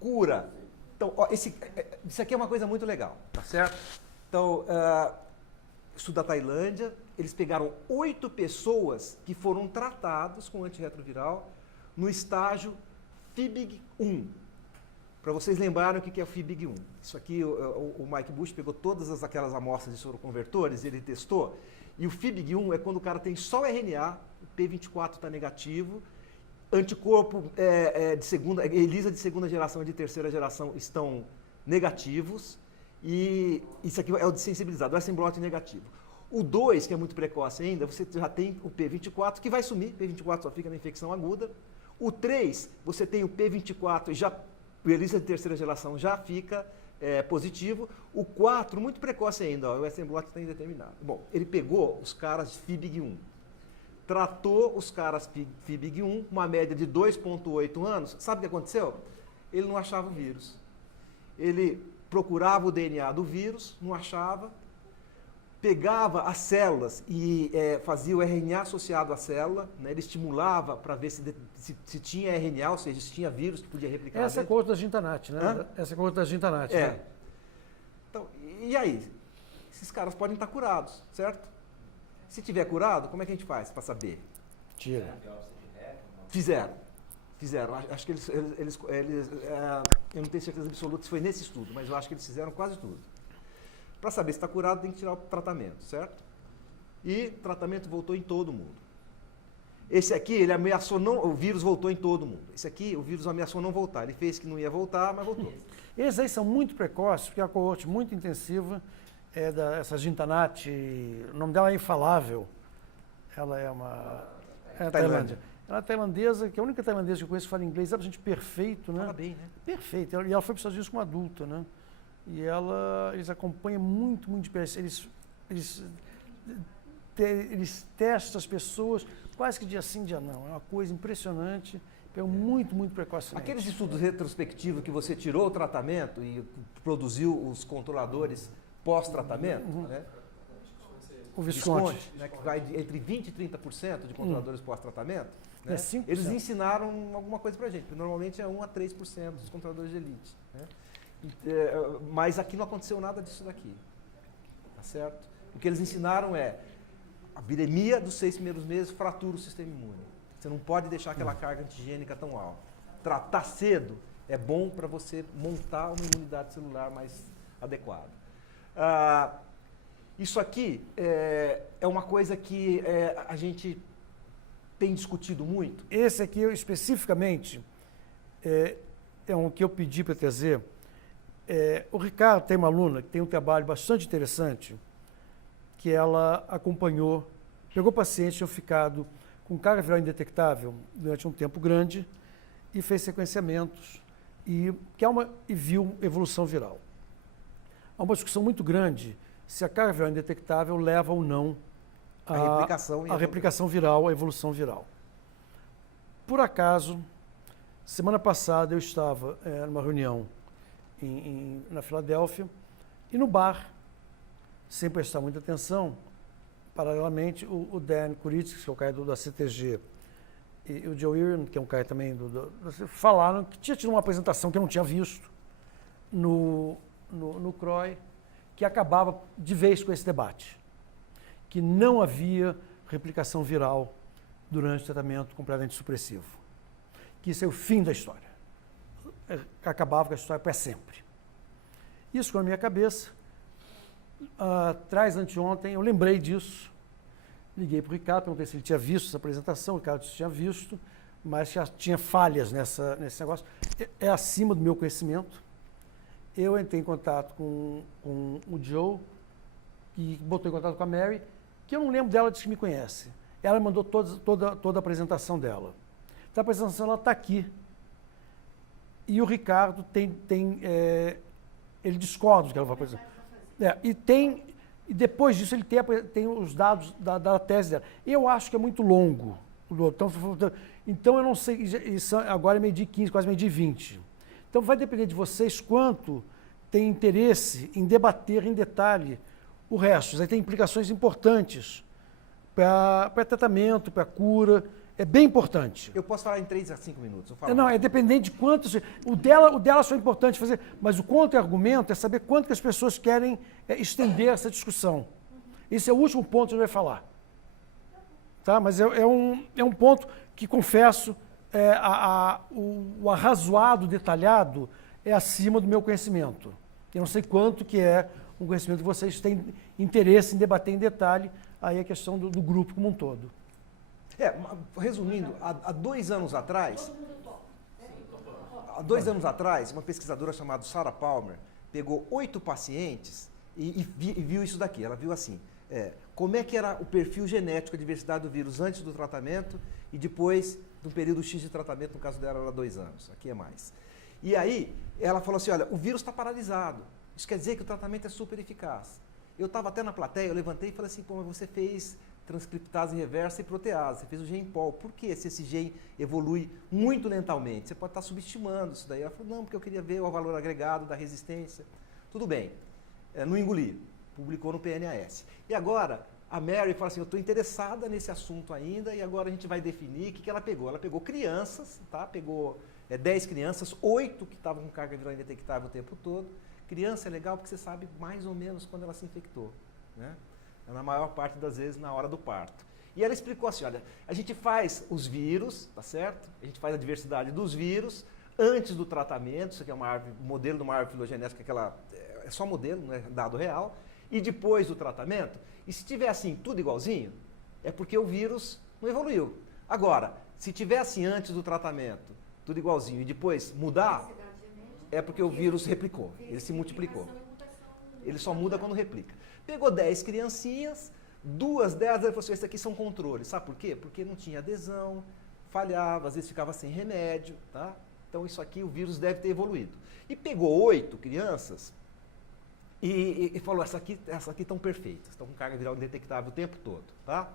Cura. Então, ó, isso aqui é uma coisa muito legal, tá certo? Então, isso da Tailândia, eles pegaram 8 pessoas que foram tratadas com antirretroviral no estágio FIBIG-1. Para vocês lembrarem o que é o FIBIG-1. Isso aqui, o Mike Bush pegou todas aquelas amostras de soroconvertores, ele testou, e o FIBIG-1 é quando o cara tem só o RNA, o P24 está negativo, anticorpo ELISA de segunda geração e de terceira geração estão negativos, e isso aqui é o desensibilizado, o S-blot negativo. O 2, que é muito precoce ainda, você já tem o P24, que vai sumir, P24 só fica na infecção aguda. O 3, você tem o P24 e já o ELISA de terceira geração já fica positivo. O 4, muito precoce ainda, ó, o S-blot está indeterminado. Bom, ele pegou os caras de FIBIG-1, tratou os caras FIBIG-1, uma média de 2,8 anos. Sabe o que aconteceu? Ele não achava o vírus. Ele procurava o DNA do vírus, não achava, pegava as células e fazia o RNA associado à célula, né? Ele estimulava para ver se tinha RNA, ou seja, se tinha vírus que podia replicar. Essa é a coisa da Gintanat, né? Hã? Essa é a coisa da Gintanat. Né? Então, e aí? Esses caras podem estar curados, certo? Se tiver curado, como é que a gente faz para saber? Tira. Fizeram. Acho que eles eu não tenho certeza absoluta se foi nesse estudo, mas eu acho que eles fizeram quase tudo. Para saber se está curado, tem que tirar o tratamento, certo? E o tratamento voltou em todo mundo. Esse aqui, ele ameaçou não... O vírus voltou em todo mundo. Esse aqui, o vírus ameaçou não voltar. Ele fez que não ia voltar, mas voltou. Esses aí são muito precoces, porque é uma coorte muito intensiva, essa Gintanat, o nome dela é infalável. Ela é uma... É Tailândia. Ela é tailandesa, que é a única tailandesa que eu conheço que fala inglês, absolutamente perfeito, né? Fala bem, né? Perfeito. E ela foi para os Estados Unidos como adulta, né? E eles acompanham muito, muito de perto. Eles testam as pessoas quase que dia sim, dia não. É uma coisa impressionante, pegam muito, muito precocemente. Aqueles estudos retrospectivos que você tirou o tratamento e produziu os controladores pós-tratamento, né? O Visconti. Né, que vai entre 20% e 30% de controladores pós-tratamento, né? 5%. Eles ensinaram alguma coisa pra gente, porque normalmente é 1 a 3% dos controladores de elite, né? Mas aqui não aconteceu nada disso daqui, tá certo? O que eles ensinaram é a viremia dos 6 primeiros meses fratura o sistema imune. Você não pode deixar aquela carga antigênica tão alta. Tratar cedo é bom para você montar uma imunidade celular mais adequada. Isso aqui é uma coisa que a gente tem discutido muito. Esse aqui, especificamente, é um que eu pedi para trazer. O Ricardo tem uma aluna que tem um trabalho bastante interessante, que ela acompanhou, pegou pacientes que tinham ficado com carga viral indetectável durante um tempo grande e fez sequenciamentos e viu evolução viral. Há uma discussão muito grande se a carga viral indetectável leva ou não a replicação viral, a evolução viral. Por acaso, semana passada eu estava numa reunião na Filadélfia e no bar, sem prestar muita atenção, paralelamente o Dan Kuritsky, que é o cara da CTG, e o Joe Erin, que é um cara também falaram que tinha tido uma apresentação que eu não tinha visto no CROI, que acabava de vez com esse debate, que não havia replicação viral durante o tratamento completamente supressivo, que isso é o fim da história, acabava com a história para sempre. Isso ficou na minha cabeça. Anteontem, eu lembrei disso, liguei para o Ricardo, perguntei se ele tinha visto essa apresentação, o Ricardo disse que tinha visto, mas já tinha falhas nesse negócio, é acima do meu conhecimento. Eu entrei em contato com o Joe, que botou em contato com a Mary, que eu não lembro dela, disse que me conhece. Ela mandou toda a apresentação dela. Então, a apresentação ela está aqui. E o Ricardo ele discorda do que ela vai apresentar. E depois disso ele tem os dados da tese dela. Eu acho que é muito longo. Então eu não sei, isso agora é meio-dia 15, quase meio-dia 20. Então vai depender de vocês quanto tem interesse em debater em detalhe o resto. Isso aí tem implicações importantes para tratamento, para cura. é bem importante. Eu posso falar em 3 a 5 minutos. Eu falo. Não, é dependente de quantos... O dela só é importante fazer, mas o contra-argumento é saber quanto que as pessoas querem estender essa discussão. Esse é o último ponto que eu vou falar. Tá? Mas é um ponto que, confesso, o arrazoado, detalhado, é acima do meu conhecimento. Eu não sei quanto que é um conhecimento que vocês têm interesse em debater em detalhe, aí a questão do grupo como um todo. Resumindo, há 2 anos atrás, uma pesquisadora chamada Sarah Palmer pegou 8 pacientes e viu isso daqui. Ela viu assim, como é que era o perfil genético, a diversidade do vírus antes do tratamento e depois do período X de tratamento, no caso dela era 2 anos, aqui é mais. E aí, ela falou assim, olha, o vírus está paralisado, isso quer dizer que o tratamento é super eficaz. Eu estava até na plateia, eu levantei e falei assim, pô, mas você fez transcriptase reversa e protease, você fez o GenPol. Por que se esse gene evolui muito lentamente? Você pode estar subestimando isso daí. Ela falou, não, porque eu queria ver o valor agregado da resistência. Tudo bem, não engoli, publicou no PNAS. E agora, a Mary fala assim, eu estou interessada nesse assunto ainda e agora a gente vai definir o que ela pegou. Ela pegou crianças, tá? Pegou 10 crianças, 8 que estavam com carga viral indetectável o tempo todo. Criança é legal porque você sabe mais ou menos quando ela se infectou, né? Na maior parte das vezes na hora do parto. E ela explicou assim, olha, a gente faz os vírus, tá certo? A gente faz a diversidade dos vírus antes do tratamento, isso aqui é um modelo de uma árvore filogenética, é só modelo, não é dado real, e depois do tratamento. E se tiver assim, tudo igualzinho, é porque o vírus não evoluiu. Agora, se tiver assim antes do tratamento, tudo igualzinho, e depois mudar, é porque o vírus replicou, ele se multiplicou. Ele só muda quando replica. Pegou 10 criancinhas, 2 delas, ele falou assim, esses aqui são controles. Sabe por quê? Porque não tinha adesão, falhava, às vezes ficava sem remédio, tá? Então isso aqui, o vírus deve ter evoluído. E pegou 8 crianças e falou, essas aqui estão perfeitas, estão com carga viral indetectável o tempo todo, tá?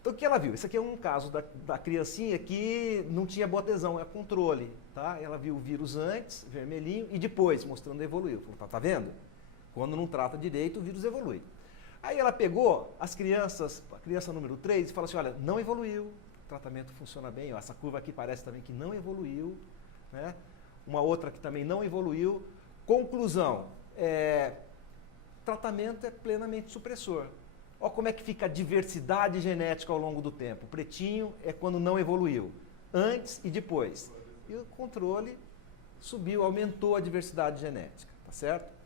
Então o que ela viu? Esse aqui é um caso da criancinha que não tinha boa adesão, é controle, tá? Ela viu o vírus antes, vermelhinho, e depois, mostrando evoluiu. Falou, tá vendo? Quando não trata direito, o vírus evolui. Aí ela pegou as crianças, a criança número 3, e falou assim, olha, não evoluiu, o tratamento funciona bem, ó, essa curva aqui parece também que não evoluiu, né? Uma outra que também não evoluiu. Conclusão, tratamento é plenamente supressor. Olha como é que fica a diversidade genética ao longo do tempo. O pretinho é quando não evoluiu, antes e depois. E o controle subiu, aumentou a diversidade genética, tá certo?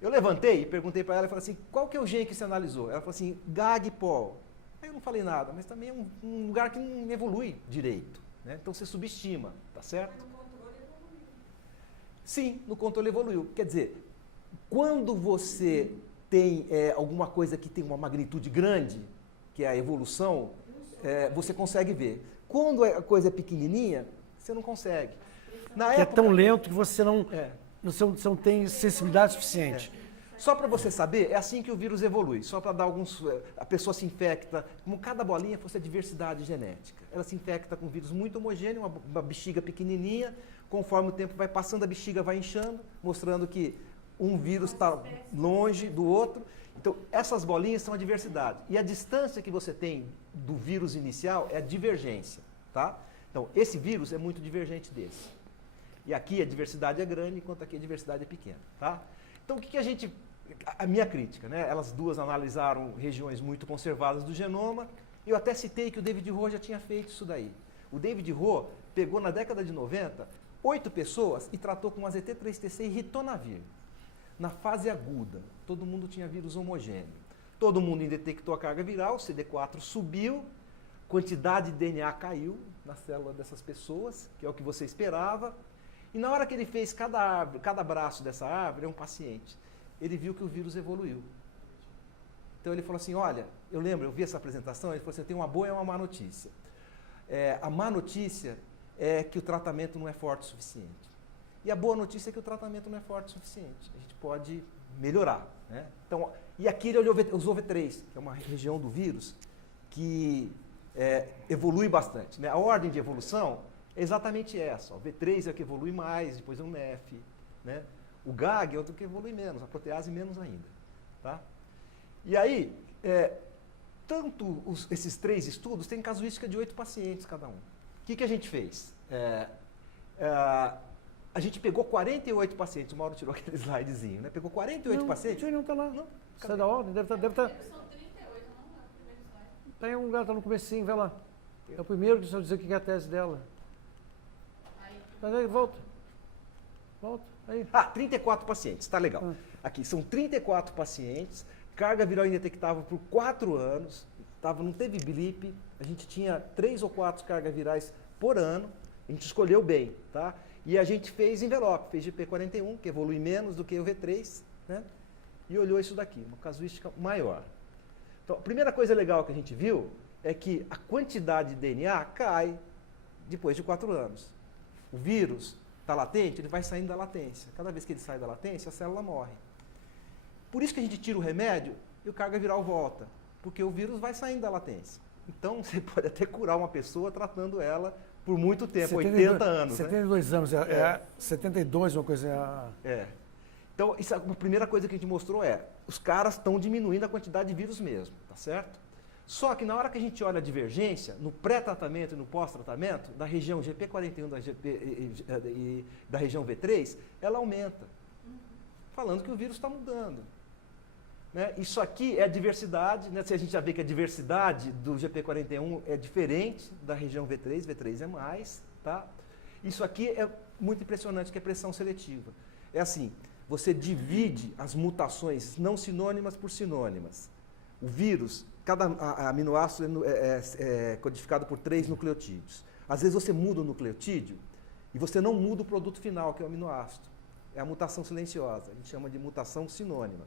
Eu levantei e perguntei para ela e falei assim, qual que é o gene que você analisou? Ela falou assim, GAG-POL. Aí eu não falei nada, mas também é um lugar que não evolui direito, né? Então você subestima, tá certo? Mas no controle evoluiu. Sim, no controle evoluiu. Quer dizer, quando você tem alguma coisa que tem uma magnitude grande, que é a evolução, você consegue ver. Quando a coisa é pequenininha, você não consegue. Na Que época, é tão lento que você não tem sensibilidade suficiente. Só para você saber, é assim que o vírus evolui. Só para dar alguns... A pessoa se infecta, como cada bolinha fosse a diversidade genética. Ela se infecta com um vírus muito homogêneo, uma bexiga pequenininha. Conforme o tempo vai passando, a bexiga vai inchando, mostrando que um vírus está longe do outro. Então, essas bolinhas são a diversidade. E a distância que você tem do vírus inicial é a divergência, tá? Então, esse vírus é muito divergente desse. E aqui a diversidade é grande, enquanto aqui a diversidade é pequena, tá? Então, o que a gente... A minha crítica, né? Elas duas analisaram regiões muito conservadas do genoma. Eu até citei que o David Ho já tinha feito isso daí. O David Ho pegou na década de 90, 8 pessoas e tratou com AZT3TC e ritonavir. Na fase aguda, todo mundo tinha vírus homogêneo. Todo mundo detectou a carga viral, CD4 subiu, quantidade de DNA caiu na célula dessas pessoas, que é o que você esperava. E na hora que ele fez cada braço dessa árvore, é um paciente, ele viu que o vírus evoluiu. Então ele falou assim, olha, eu vi essa apresentação, ele falou assim, tem uma boa e uma má notícia. A má notícia é que o tratamento não é forte o suficiente. E a boa notícia é que o tratamento não é forte o suficiente. A gente pode melhorar, né? Então, e aqui ele usou V3, que é uma região do vírus que evolui bastante, né? A ordem de evolução é exatamente essa. O V3 é o que evolui mais, depois é o NEF, né? O GAG é outro que evolui menos, a protease menos ainda, tá? E aí, tanto esses 3 estudos têm casuística de 8 pacientes cada um. O que a gente fez? A gente pegou 48 pacientes, o Mauro tirou aquele slidezinho, né? Pegou 48 pacientes. Não está lá. Não, sai da ordem, deve estar. São 38, não é o primeiro slide. Está em um lugar, está no comecinho, vai lá. É o primeiro que só dizer o que é a tese dela. Aí, volta. Aí. 34 pacientes, tá legal. Aqui, são 34 pacientes, carga viral indetectável por 4 anos, não teve blip, a gente tinha 3 ou 4 cargas virais por ano, a gente escolheu bem, tá? E a gente fez envelope, fez GP41, que evolui menos do que o V3, né? E olhou isso daqui, uma casuística maior. Então, a primeira coisa legal que a gente viu é que a quantidade de DNA cai depois de 4 anos. O vírus está latente, ele vai saindo da latência. Cada vez que ele sai da latência, a célula morre. Por isso que a gente tira o remédio e o carga viral volta, porque o vírus vai saindo da latência. Então, você pode até curar uma pessoa tratando ela por muito tempo, 80 anos. 72 anos, 72, uma coisa... Então, isso, a primeira coisa que a gente mostrou os caras estão diminuindo a quantidade de vírus mesmo, tá certo? Só que na hora que a gente olha a divergência, no pré-tratamento e no pós-tratamento, da região GP41 e da região V3, ela aumenta, falando que o vírus está mudando. Né? Isso aqui é a diversidade, né? Se a gente já vê que a diversidade do GP41 é diferente da região V3, V3 é mais, tá? Isso aqui é muito impressionante, que é pressão seletiva. É assim, você divide as mutações não sinônimas por sinônimas. O vírus, cada aminoácido é codificado por 3 nucleotídeos. Às vezes você muda o nucleotídeo e você não muda o produto final, que é o aminoácido. É a mutação silenciosa, a gente chama de mutação sinônima.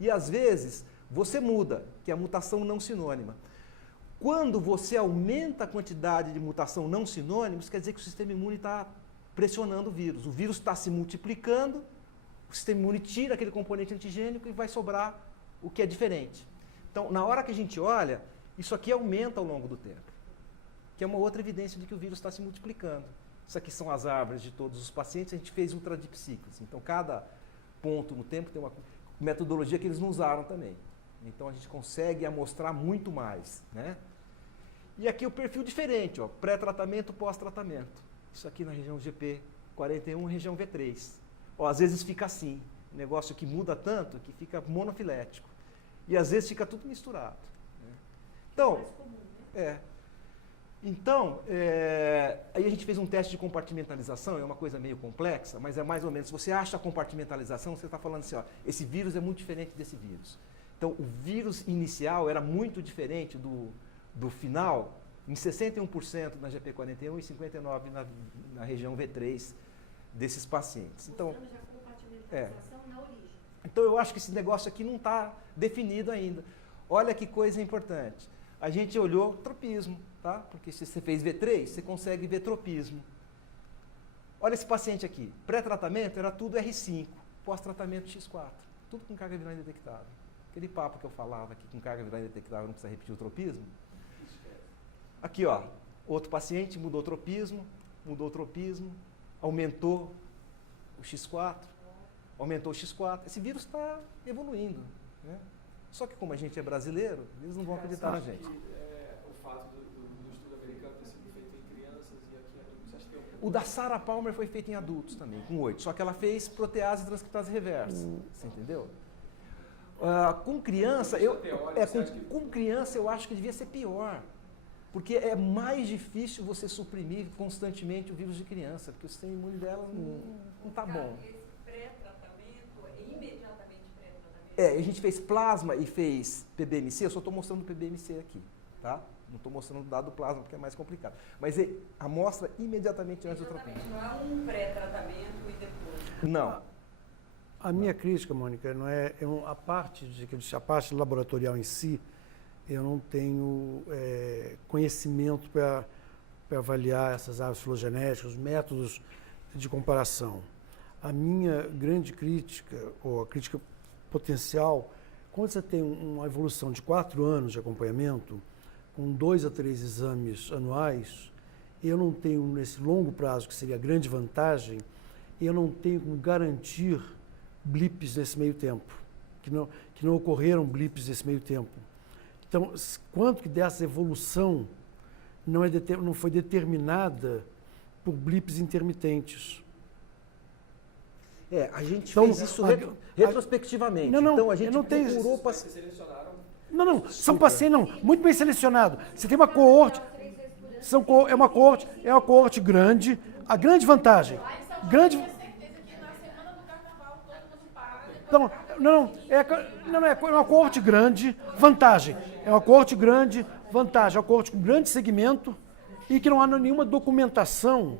E às vezes você muda, que é a mutação não sinônima. Quando você aumenta a quantidade de mutação não sinônimos, quer dizer que o sistema imune está pressionando o vírus está se multiplicando, o sistema imune tira aquele componente antigênico e vai sobrar o que é diferente. Então, na hora que a gente olha, isso aqui aumenta ao longo do tempo, que é uma outra evidência de que o vírus está se multiplicando. Isso aqui são as árvores de todos os pacientes, a gente fez ultradipsíclise. Então, cada ponto no tempo tem uma metodologia que eles não usaram também. Então, a gente consegue amostrar muito mais, né? E aqui o perfil diferente, ó, pré-tratamento, pós-tratamento. Isso aqui na região GP41, região V3. Ó, às vezes fica assim, negócio que muda tanto que fica monofilético. E às vezes fica tudo misturado. Né? Então, Então, aí a gente fez um teste de compartimentalização, é uma coisa meio complexa, mas é mais ou menos, se você acha a compartimentalização, você está falando assim, ó, esse vírus é muito diferente desse vírus. Então, o vírus inicial era muito diferente do final, em 61% na GP41 e 59% na região V3 desses pacientes. Então, mostrando já a compartimentalização na origem. Então, eu acho que esse negócio aqui não está definido ainda. Olha que coisa importante. A gente olhou tropismo, tá? Porque se você fez V3, você consegue ver tropismo. Olha esse paciente aqui. Pré-tratamento era tudo R5, pós-tratamento X4. Tudo com carga viral indetectável. Aquele papo que eu falava aqui com carga viral indetectável, não precisa repetir o tropismo. Aqui, ó, outro paciente mudou o tropismo, aumentou o X4, aumentou o X4. Esse vírus está evoluindo, né? Só que como a gente é brasileiro, eles não vão acreditar na gente. O fato do estudo americano ter sido feito em crianças e aqui em adultos, acho que O da Sarah Palmer foi feito em adultos também, com 8. Só que ela fez protease e transcriptase reversa. Você entendeu? Com criança, com criança eu acho que devia ser pior. Porque é mais difícil você suprimir constantemente o vírus de criança, porque o sistema imune dela não está bom. Esse pré-tratamento é imediatamente pré-tratamento? A gente fez plasma e fez PBMC, eu só estou mostrando o PBMC aqui, tá? Não estou mostrando o dado do plasma porque é mais complicado. Mas amostra imediatamente antes do tratamento. Não é um pré-tratamento e depois? Não. A minha crítica, Mônica, não a parte laboratorial em si, eu não tenho conhecimento para avaliar essas árvores filogenéticas, os métodos de comparação. A minha grande crítica, ou a crítica potencial, quando você tem uma evolução de 4 anos de acompanhamento, com 2 a 3 exames anuais, eu não tenho, nesse longo prazo, que seria a grande vantagem, eu não tenho como garantir blips nesse meio tempo, que não ocorreram blips nesse meio tempo. Então, quanto que dessa evolução não foi determinada por blips intermitentes? A gente Então, fez isso retrospectivamente. Não, então a gente eu não tenho- procurou Vocês selecionaram Não, são pacientes, não, muito bem selecionado. Você tem uma coorte, é uma coorte grande. A grande vantagem, grande, certeza que na semana do carnaval todo mundo para. é uma coorte grande, vantagem. É uma coorte grande, vantagem. É uma coorte com grande segmento e que não há nenhuma documentação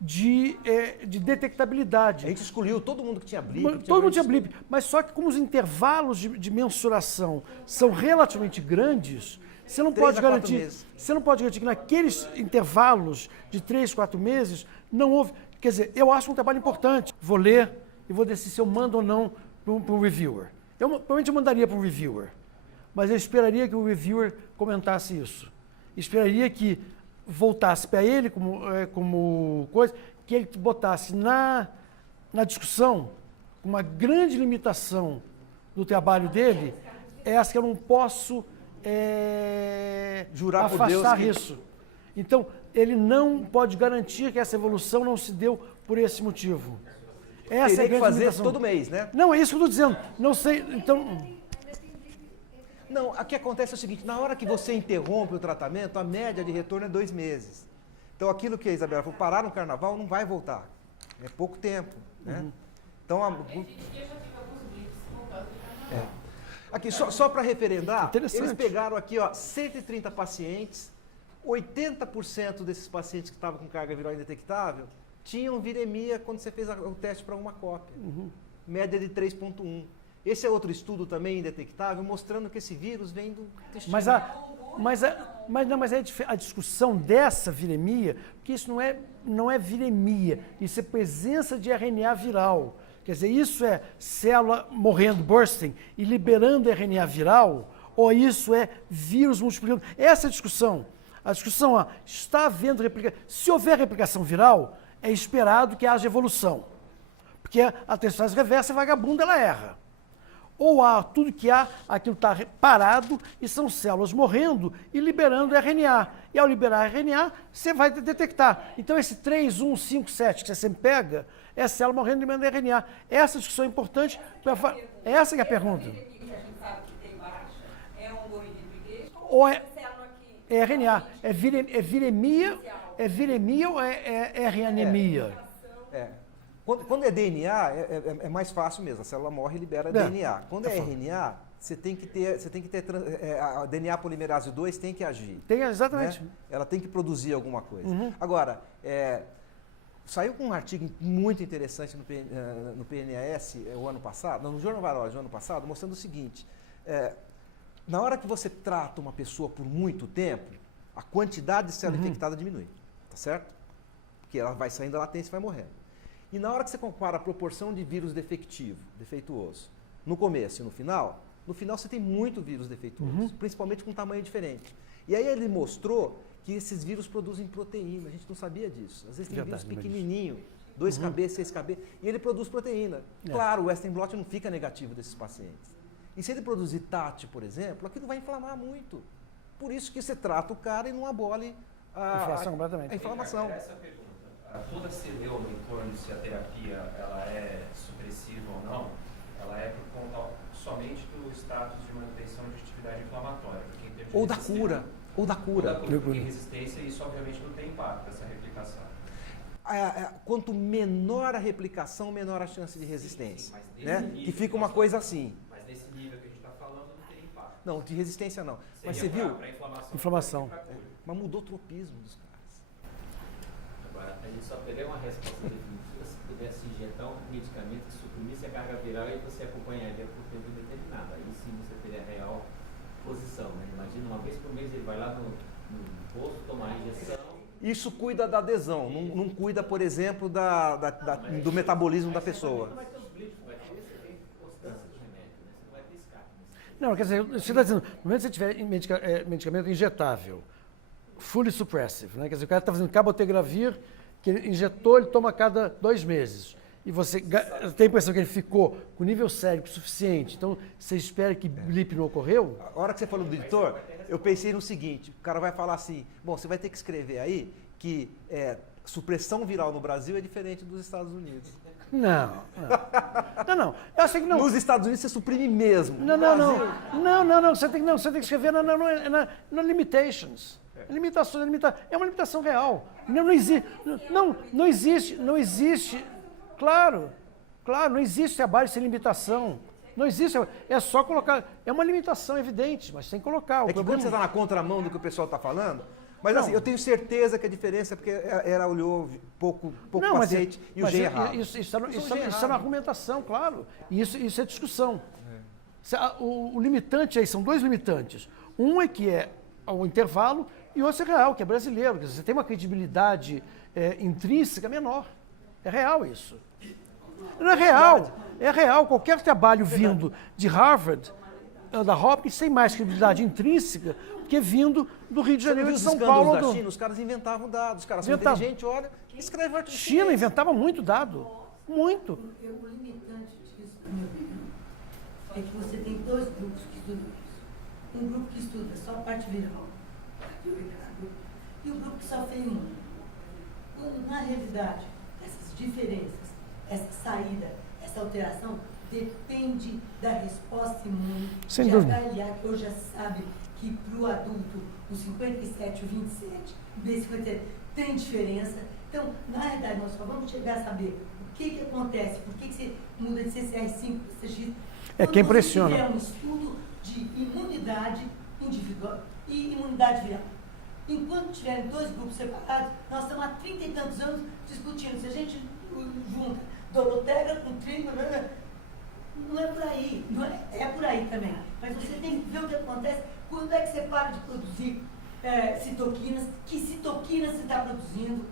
de detectabilidade. A gente excluiu todo mundo que tinha blip. Todo mundo tinha blip, mas só que como os intervalos de mensuração são relativamente grandes, você não 3 pode a 4 garantir, meses. você não pode garantir que naqueles intervalos de 3, 4 meses não houve. Quer dizer, eu acho um trabalho importante. Vou ler e vou decidir se eu mando ou não para um reviewer. Provavelmente eu mandaria para um reviewer, mas eu esperaria que o reviewer comentasse isso. Esperaria que voltasse para ele como coisa, que ele botasse na discussão uma grande limitação do trabalho dele, essa que eu não posso Jurar por Deus afastar que- isso. Então, ele não pode garantir que essa evolução não se deu por esse motivo. Essa é a Teria que grande fazer limitação. todo mês, né? Não, é isso que eu estou dizendo. Não sei, então... Não, aqui acontece o seguinte, na hora que você interrompe o tratamento, a média de retorno é 2 meses. Então aquilo que a Isabela falou, parar no carnaval não vai voltar. É pouco tempo, né? Então, aqui, só para referendar, Interessante. eles pegaram aqui, ó, 130 pacientes, 80% desses pacientes que estavam com carga viral indetectável tinham viremia quando você fez o teste para uma cópia. Média de 3,1. Esse é outro estudo também indetectável, mostrando que esse vírus vem do intestino. Mas a discussão dessa viremia, porque isso não é viremia, isso é presença de RNA viral. Quer dizer, isso é célula morrendo, bursting, e liberando RNA viral, ou isso é vírus multiplicando. Essa é a discussão. A discussão é, está havendo replicação. Se houver replicação viral, é esperado que haja evolução. Porque a testose reversa é vagabunda, ela erra. Ou há tudo que há, aquilo está parado e são células morrendo e liberando RNA. E ao liberar RNA, você vai detectar. Então, esse 3, 1, 5, 7 que você sempre pega, é célula morrendo e liberando RNA. Essa discussão é importante. Essa que é a pergunta. A gente sabe que tem baixa, é um goiridrigation Ou é célula aqui? RNA? É viremia ou é RNAnemia? Quando é DNA, é mais fácil mesmo. A célula morre e libera DNA. Quando é RNA, você tem que ter a DNA polimerase 2 tem que agir. Exatamente. Né? Ela tem que produzir alguma coisa. Agora, saiu um artigo muito interessante no PNAS o ano passado, no Journal Virology o ano passado, mostrando o seguinte: na hora que você trata uma pessoa por muito tempo, a quantidade de célula infectada diminui, tá certo? Porque ela vai saindo da latência e vai morrendo. E na hora que você compara a proporção de vírus defeituoso, no começo e no final você tem muito vírus defeituoso, principalmente com tamanho diferente. E aí ele mostrou que esses vírus produzem proteína, a gente não sabia disso. Às vezes tem vírus pequenininho, 2Kb, 6Kb, e ele produz proteína. Claro, o Western blot não fica negativo desses pacientes. E se ele produzir TAT, por exemplo, aquilo vai inflamar muito. Por isso que você trata o cara e não abole a inflamação. Essa pergunta, toda celeuma em torno de se a terapia ela é supressiva ou não, ela é por conta somente do status de manutenção de atividade inflamatória. Porque em termos de Ou da resistência- cura. Porque resistência, isso obviamente não tem impacto, essa replicação. Quanto menor a replicação, menor a chance de resistência. Mas nesse Né? nível Que fica uma coisa assim. Mas nesse nível que a gente está falando, não tem impacto. Não, de resistência não. Mas você Seria viu? pra inflamação. Inflamação. pra cura. Mas mudou o tropismo dos caras. Agora, a gente só teria uma resposta definitiva se pudesse injetar um medicamento que suprimisse a carga viral e você acompanharia por tempo indeterminado. Aí sim você teria real posição. Né? Imagina, uma vez por mês ele vai lá no posto tomar a injeção. Isso cuida da adesão, não cuida, por exemplo, do metabolismo da pessoa. Não vai ter os blips, vai ter constância do remédio, né? Você não vai ter escape. Não, quer dizer, você está dizendo, no momento que você tiver medicamento injetável, fully suppressive, né? Quer dizer, o cara está fazendo cabotegravir, que ele injetou, ele toma a cada 2 meses. e você tem a impressão que ele ficou com nível cérebro suficiente, então você espera que blip não ocorreu? A hora que você falou do editor, eu pensei no seguinte, o cara vai falar assim, bom, você vai ter que escrever aí que supressão viral no Brasil é diferente dos Estados Unidos. Não. Eu acho que não. Nos Estados Unidos você suprime mesmo. Não. Você tem que escrever na limitations. É uma limitação real. Não existe. Claro, não existe trabalho sem limitação. Não existe, é só colocar. É uma limitação evidente, mas tem que colocar. É que quando você está na contramão do que o pessoal está falando, mas assim, eu tenho certeza que a diferença é porque ela olhou pouco paciente e o G errado. Isso é na argumentação, claro. E isso é discussão. O limitante aí, são dois limitantes. Um é que é o intervalo e o outro é real, que é brasileiro. Quer dizer, você tem uma credibilidade intrínseca menor. É real isso. Não é real. É real. Qualquer trabalho vindo de Harvard, da Hopkins, tem mais credibilidade intrínseca do que vindo do Rio de Janeiro e de São Paulo. Da China, os caras inventavam dados. Os caras são inteligentes, olha, escreve artigo. China inventava muito dado. Muito. O limitante disso, na minha opinião, é que você tem dois grupos que estudam isso. Um grupo que estuda só a parte viral, e o grupo que só fez imune. Quando, na realidade, essas diferenças, essa saída, essa alteração, depende da resposta imune. Sem dúvida. Que hoje já sabe que para o adulto, o 57 e o 27, o B57 tem diferença. Então, na realidade, nós só vamos chegar a saber o que acontece, por que você muda de CCR5 para CX. É que impressiona. É um estudo de imunidade individual e imunidade viral. Enquanto tiverem dois grupos separados, nós estamos há 30 e tantos anos discutindo. Se a gente junta Dorotegra com trigo, não é por aí. É por aí também. Mas você tem que ver o que acontece. Quando é que você para de produzir citoquinas? Que citoquinas você está produzindo?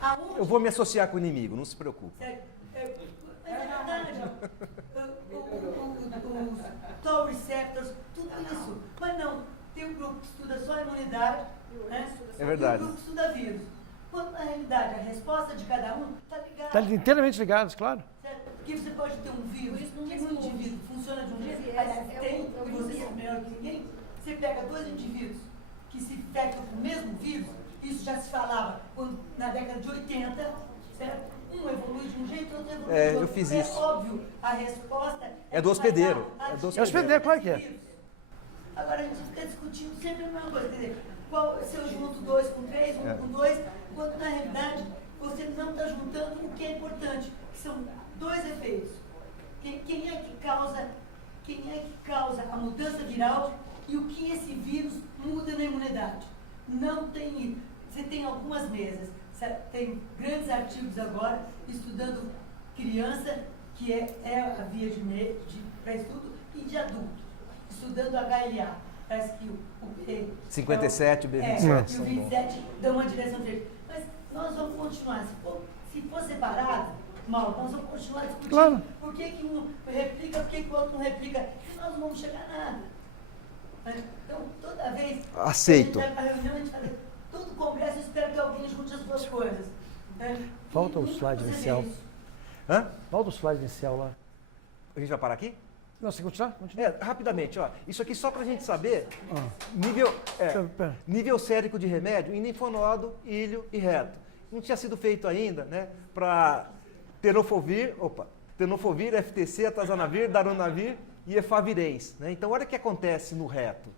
Aonde? Eu vou me associar com o inimigo, não se preocupe. É verdade. Os Toll receptors, tudo isso. Mas não, tem um grupo que estuda só a imunidade, né? É verdade. E um grupo que estuda vírus. Quando, na realidade, a resposta de cada um está ligada. Está inteiramente ligados, claro. Certo? Porque você pode ter um vírus que no indivíduo funciona de um jeito, aliás, tem, e você sabe melhor que ninguém, você pega dois indivíduos que se infectam com o mesmo vírus, isso já se falava na década de 80, certo? Um evolui de um jeito, outro evolui de outro. Eu fiz isso. É óbvio, a resposta É do hospedeiro. É do hospedeiro, claro que é. Agora a gente fica discutindo sempre a mesma coisa, quer dizer, se eu junto 2 com 3, 1 com 2, quando na realidade você não está juntando o que é importante, que são dois efeitos. Quem é que causa a mudança viral e o que esse vírus muda na imunidade? Não tem isso. Você tem algumas mesas, tem grandes artigos agora estudando criança, que é a via para estudo, e de adulto, estudando HLA. Parece que o B... 57, o B27 e são o 27 dão uma direção diferente. Mas nós vamos continuar. Se for separado, mal, nós vamos continuar discutindo. Claro. Por que um replica, por que o outro não replica? E nós não vamos chegar a nada. Então, toda vez... Aceito. A gente vai para a reunião, a gente fala, todo congresso eu espero que alguém junte as duas coisas. Falta o slide inicial. Hã? Volta o slide inicial lá. A gente vai parar aqui? Não, você continuar? Continua. Rapidamente, ó. Isso aqui só pra gente saber Pera. nível sérico de remédio em linfonodo, ilho e reto. Não tinha sido feito ainda, né? Para tenofovir, FTC, atazanavir, darunavir e efavirenz. Né? Então, olha o que acontece no reto.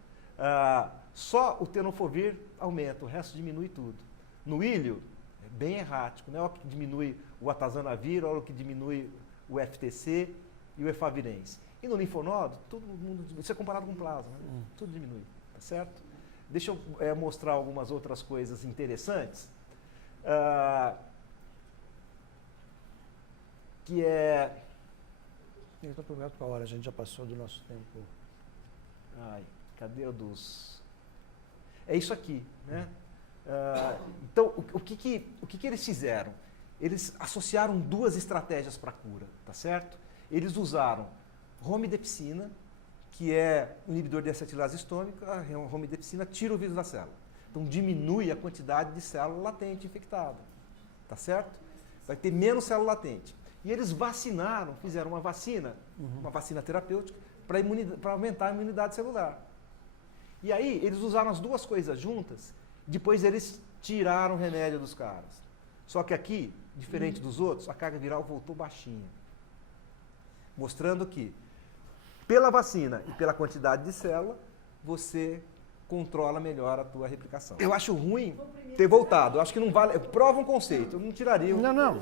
Só o tenofovir aumenta, o resto diminui tudo. No ilho, é bem errático, né? Olha o que diminui o atazanavir, olha o que diminui o FTC e o efavirenz. E no linfonodo, todo mundo, isso é comparado com plasma, né? Tudo diminui, tá certo? Deixa eu mostrar algumas outras coisas interessantes, que é... Eu estou perguntando qual hora, a gente já passou do nosso tempo. Ai, cadê o dos... É isso aqui, né? Então, o que eles fizeram? Eles associaram duas estratégias para a cura, tá certo? Eles usaram romidepsina, que é um inibidor de acetilase histômica, a romidepsina tira o vírus da célula. Então, diminui a quantidade de célula latente infectada, tá certo? Vai ter menos célula latente. E eles vacinaram, fizeram uma vacina terapêutica, para aumentar a imunidade celular. E aí, eles usaram as duas coisas juntas, depois eles tiraram o remédio dos caras. Só que aqui, diferente dos outros, a carga viral voltou baixinha. Mostrando que, pela vacina e pela quantidade de célula, você controla melhor a tua replicação. Eu acho ruim ter voltado. Eu acho que não vale. Prova um conceito. Eu não tiraria. Não.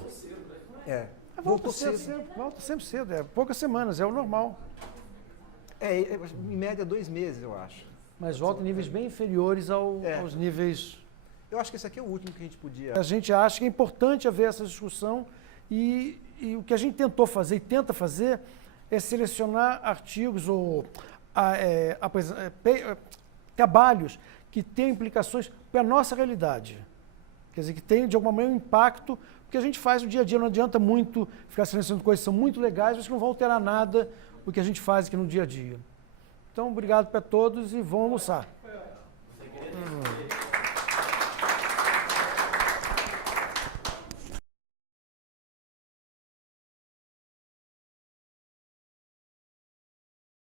Voltou cedo. Volta sempre cedo. É poucas semanas, é o normal. Em média 2 meses, eu acho. Mas volta em níveis bem inferiores aos níveis. Eu acho que esse aqui é o último que a gente podia. A gente acha que é importante haver essa discussão e o que a gente tentou fazer e tenta fazer é selecionar artigos ou trabalhos que tenham implicações para a nossa realidade. Quer dizer, que tenham de alguma maneira um impacto, porque a gente faz no dia a dia, não adianta muito ficar selecionando coisas que são muito legais, mas que não vão alterar nada o que a gente faz aqui no dia a dia. Então, obrigado para todos e vão almoçar.